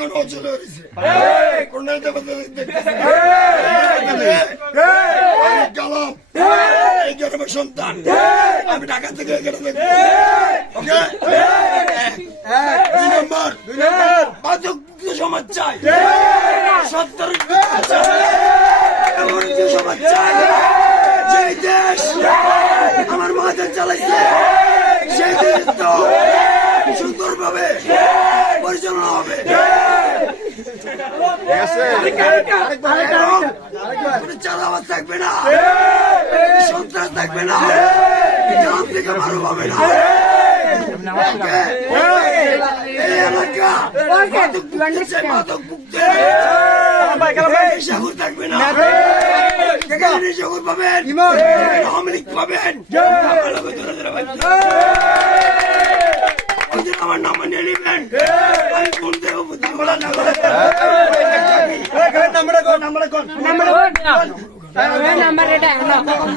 এখন অচল হয়েছে কালাম এই গ্রামের সন্তান আমি ঢাকা থেকে দুই নম্বর বাদক সমাজ চাই সত্তর সমাজ চাই যে দেশ আমার মাথা চালাইছে সেই দেশ তো সুন্দর ভাবে পরিচালনা হবে চালাবাজ থাকবে না সন্ত্রাস থাকবে না গ্রাম থেকে মারো পাবে না মাদক মুক্তি সাগর থাকবে না সাগর পাবেন আওয়ামী লীগ পাবেন আমার নাম নিয়ে নেবেন আমি কোন দেবো নাম্বার